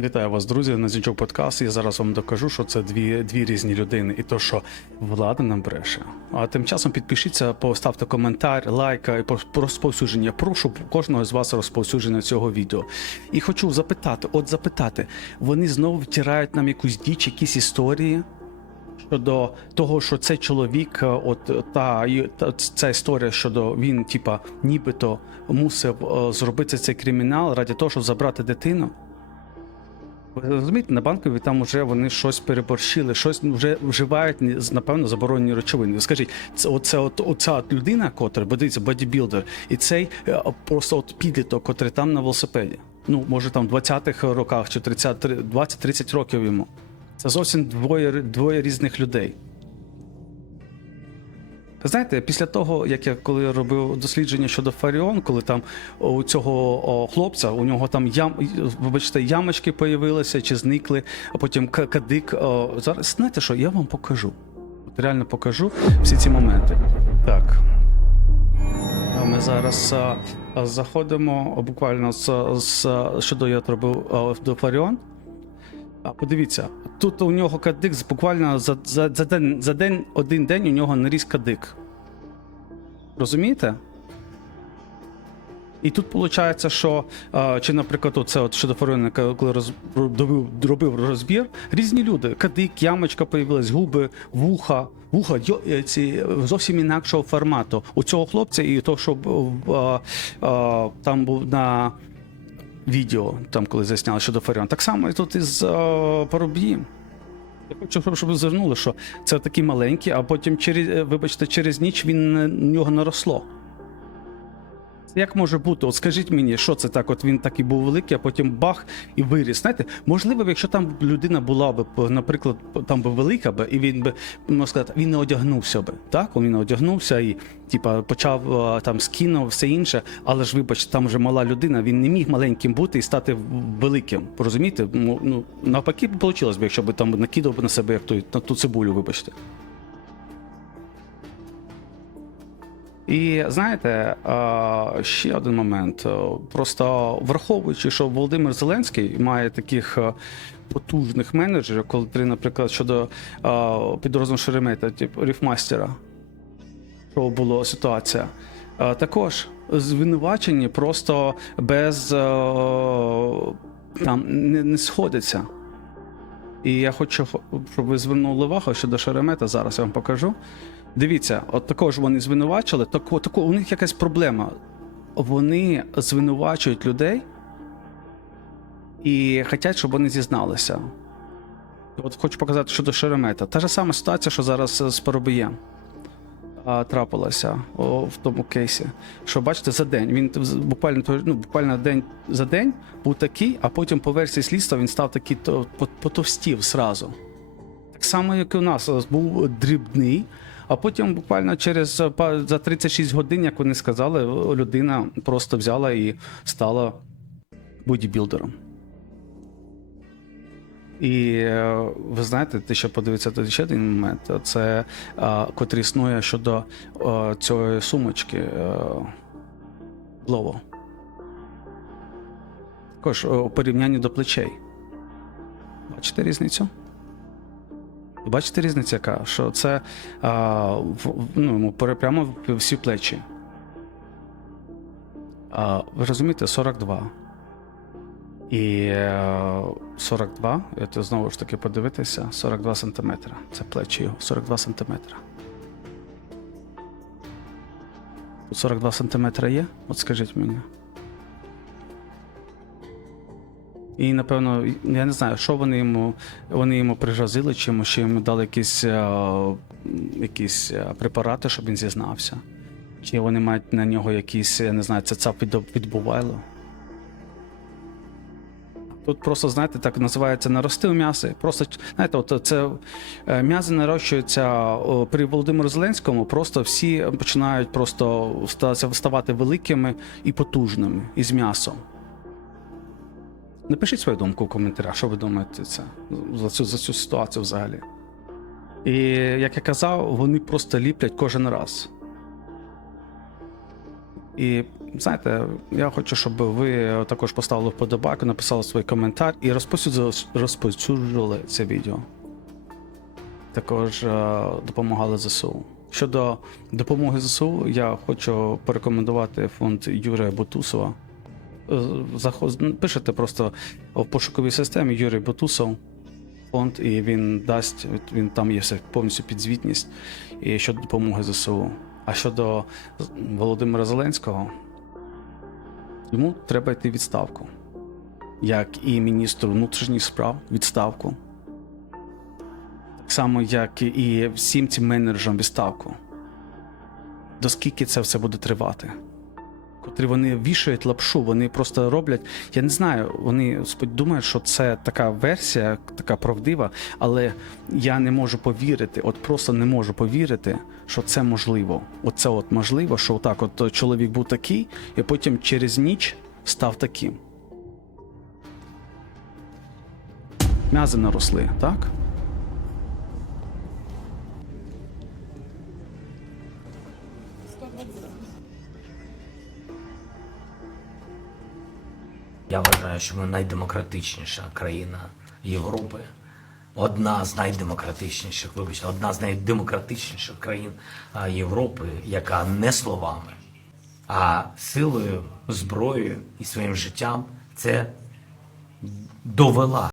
Вітаю вас, друзі, на Зінчук подкаст. Я зараз вам докажу, що це дві, дві різні людини, і то, що влада нам бреше. А тим часом підпишіться, поставте коментар, лайк і по по розповсюдження. Прошу кожного з вас розповсюдження цього відео. І хочу запитати: от запитати, вони знову втирають нам якусь діч, якісь історії. Щодо того, що цей чоловік, е, от та, та ця історія щодо він, типа, нібито мусив е, зробити цей кримінал ради того, щоб забрати дитину. Ви розумієте, на банкові там вже вони щось переборщили, щось вже вживають напевно заборонені речовини. Скажіть, це оце от оця от людина, котра, дивіться, бодібілдер, і цей е, просто от підліток, котрий там на велосипеді. Ну, може там в 20-х роках чи 30, 20-30 років йому. Це зовсім двоє, двоє різних людей. Знаєте, після того, як я коли робив дослідження щодо Фаріон, коли там у цього хлопця, у нього там ям, вибачте, ямочки появилися чи зникли, а потім кадик. Зараз знаєте що, я вам покажу. От реально покажу всі ці моменти. Так. Ми зараз заходимо буквально з, з щодо я робив до Фаріон. А подивіться, тут у нього кадик буквально за, за, за, день, за день, один день у нього наріс кадик. Розумієте? І тут виходить, що чи, наприклад, оце от щодо Фаріоника, коли роз, робив, робив розбір, різні люди. Кадик, ямочка появилась, губи, вуха, вуха е, ці зовсім інакшого формату. У цього хлопця і того, що а, а, там був на відео, там коли засняли щодо Фаріон. Так само і тут із Паруб'єм. Парубієм. Я хочу, щоб- ви звернули, що це такий маленький, а потім через, е, вибачте, через ніч він в у нього наросло. Як може бути? От скажіть мені, що це так? От він такий був великий, а потім бах і виріс. Знаєте, можливо, якщо там людина була б, наприклад, там би велика би, і він би можна сказати, він не одягнувся би. Так, він не одягнувся і типа почав там скинув, все інше. Але ж вибачте, там вже мала людина, він не міг маленьким бути і стати великим. Розумієте? Ну, навпаки, б вийшло б, якщо б там накидав на себе як той на ту цибулю, вибачте. І знаєте, ще один момент. Е, Просто враховуючи, що Володимир Зеленський має таких е, потужних менеджерів, коли наприклад, щодо а, підрозділу Шеремета, типу ріфмастера, що була ситуація. Також звинувачені просто без е, там не, не сходяться. І я хочу, щоб ви звернули увагу щодо Шеремета. Зараз я вам покажу. Дивіться, от також вони звинувачили. Тако, тако, у них якась проблема. Вони звинувачують людей і хочуть, щоб вони зізналися. От хочу показати щодо Шеремета. Та ж сама ситуація, що зараз з Парубієм а, трапилася о, в тому кейсі. Що бачите, за день він буквально ну, буквально день за день був такий, а потім по версії слідства він став такий потовстів зразу. Так само, як і у нас був дрібний, а потім буквально через е, за 36 годин, як вони сказали, людина просто взяла і стала бодібілдером. І е, ви знаєте, ти ще подивитися тут ще один момент. Це е, котрий існує щодо е, цієї сумочки Glovo. Також у порівнянні до плечей. Бачите різницю? Бачите різницю, яка? Що це а, ну, йому прямо всі плечі. А, ви розумієте, 42. І е, 42, це знову ж таки подивитися, 42 сантиметра. Це плечі його, 42 сантиметра. 42 сантиметра є? От скажіть мені. І напевно, я не знаю, що вони йому, вони йому пригрозили, чи йому дали якісь, е, якісь е, препарати, щоб він зізнався. Чи вони мають на нього якісь, я не знаю, це цап від, відбувайло. Тут просто, знаєте, так називається наростив м'ясо. Просто знаєте, от це е, м'язи нарощуються при Володимиру Зеленському. Просто всі починають просто ставати великими і потужними із м'ясом. Напишіть свою думку в коментарях, що ви думаєте це, за, цю, за цю ситуацію взагалі. І як я казав, вони просто ліплять кожен раз. І знаєте, я хочу, щоб ви також поставили вподобайку, написали свій коментар і розповсюджували це відео. Також е, допомагали ЗСУ. Щодо допомоги ЗСУ, я хочу порекомендувати фонд Юрія Бутусова. Заход- Пишете просто в пошуковій системі Юрій Бутусов фонд, і він дасть, він там є все повністю підзвітність і щодо допомоги ЗСУ. А щодо Володимира Зеленського, йому треба йти відставку. Як і міністру внутрішніх справ відставку. Так само, як і всім цим менеджерам відставку. До скільки це все буде тривати? Котрі вони вішають лапшу, вони просто роблять. Я не знаю, вони думають, що це така версія, така правдива, але я не можу повірити, от просто не можу повірити, що це можливо. Оце от можливо, що отак, от чоловік був такий, і потім через ніч став таким. М'язи наросли, так? Я вважаю, що ми найдемократичніша країна Європи. Одна з найдемократичніших, вибачте, одна з найдемократичніших країн Європи, яка не словами, а силою, зброєю і своїм життям це довела.